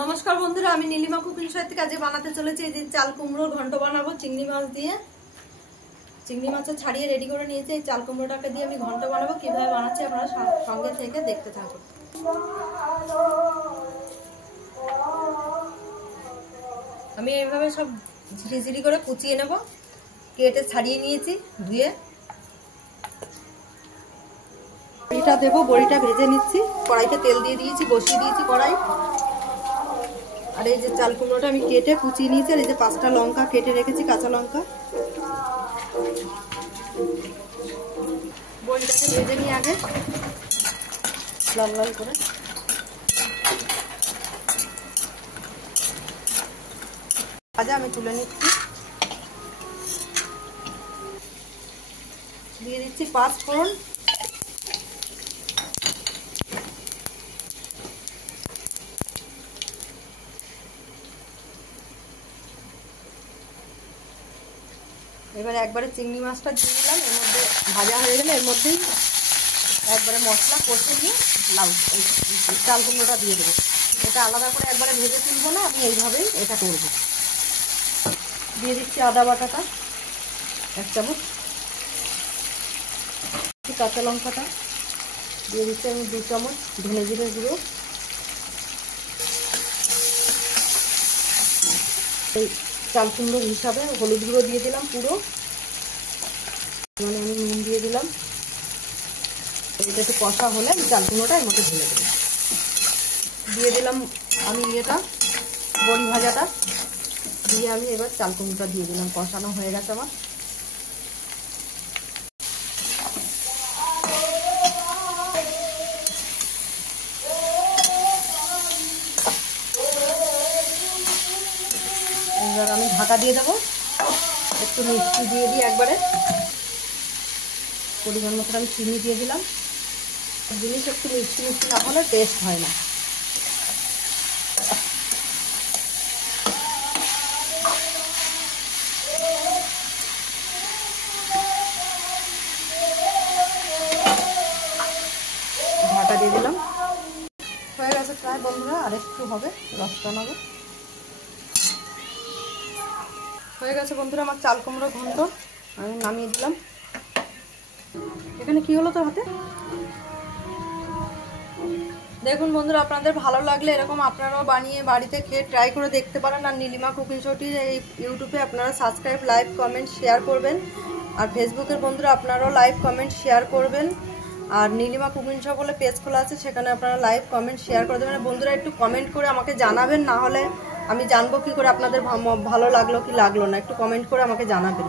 নমস্কার বন্ধুরা, আমি নীলিমা কুকিং শো থেকে আজ বানাতে চলেছি এই যে চাল কুমড়োর ঘন্ট বানাবো চিংড়ি মাছ দিয়ে। চিংড়ি মাছটা ছাড়িয়ে রেডি করে নিয়েছি। এই চাল কুমড়োটাকে দিয়ে আমি ঘন্ট বানাবো। কিভাবে বানাচ্ছি আপনারা সঙ্গে থেকে দেখতে থাকুন। আমি এইভাবে সব ঝিরিঝিরি করে কুচিয়ে নেব। কেটে ছাড়িয়ে নিয়েছি ধুয়ে। বড়িটা দেবো, বড়িটা ভেজে নিচ্ছি। কড়াইতে তেল দিয়ে দিয়েছি, বসিয়ে দিয়েছি কড়াই। আর এই যে চাল কুমড়োটা আমি কেটে কুচিয়ে নিয়েছি। আর এই যে 5টা লঙ্কা কেটে রেখেছি, কাঁচা লঙ্কা। বড়িটাকে ভেজে নিয়ে আগে লাল লাল করে। ভাজা আমি তুলে নিচ্ছি। দিয়ে দিচ্ছি 5 ফোড়ন। এবার একবারে চিংড়ি মাছটা দিয়ে দিলাম। এর মধ্যে ভাজা হয়ে গেলে এর মধ্যেই একবারে মশলা কষে দিয়ে চাল কুমড়োটা দিয়ে দেবো। এটা আলাদা করে একবারে ভেজে তুলবো না, আমি এইভাবেই এটা করবো। দিয়ে দিচ্ছি আদা বাটাটা 1 চামচ। কাঁচা লঙ্কাটা দিয়ে দিচ্ছি আমি 2 চামচ। ধনে জিরে গুঁড়ো, এই চাল কুমড়োর হিসাবে হলুদ গুঁড়ো দিয়ে দিলাম পুরো। মানে আমি নুন দিয়ে দিলাম। এটা একটু কষা হলে আমি চাল কুমড়োটা এর মধ্যে ঢেলে দেবো। দিয়ে দিলাম আমি বড়ি ভাজাটা দিয়ে আমি এবার চাল কুমড়োটা দিয়ে দিলাম। কষানো হয়ে গেছে আমার। এবার আমি ঢাকা দিয়ে দেবো। একটু মিষ্টি দিয়ে দিই একবারে। পরিমাণ মতো আমি চিনি দিয়ে দিলাম। জিনিস একটু মিষ্টি মিষ্টি না হলে টেস্ট হয় না। ঢাকা দিয়ে দিলাম। হয়ে গেছে প্রায় বন্ধুরা, আর একটু হবে, রসটা নেবো। হয়ে গেছে বন্ধুরা আমার চাল কুমড়ো ঘন্ট। আমি নামিয়ে দিলাম। এখানে কি হলো তোর হাতে? দেখুন বন্ধুরা, আপনাদের ভালো লাগলে এরকম আপনারাও বানিয়ে বাড়িতে খেয়ে ট্রাই করে দেখতে পারেন। আর নীলিমা কুকিং শোটির এই ইউটিউবে আপনারা সাবস্ক্রাইব, লাইক, কমেন্ট, শেয়ার করবেন। আর ফেসবুকের বন্ধুরা আপনারাও লাইক, কমেন্ট, শেয়ার করবেন। আর নীলিমা কুকিং শো বলে পেজ খোলা আছে, সেখানে আপনারা লাইক, কমেন্ট, শেয়ার করে দেবেন। বন্ধুরা একটু কমেন্ট করে আমাকে জানাবেন, না হলে আমি জানবো কি করে আপনাদের ভালো লাগলো কি লাগলো না। একটু কমেন্ট করে আমাকে জানাবেন।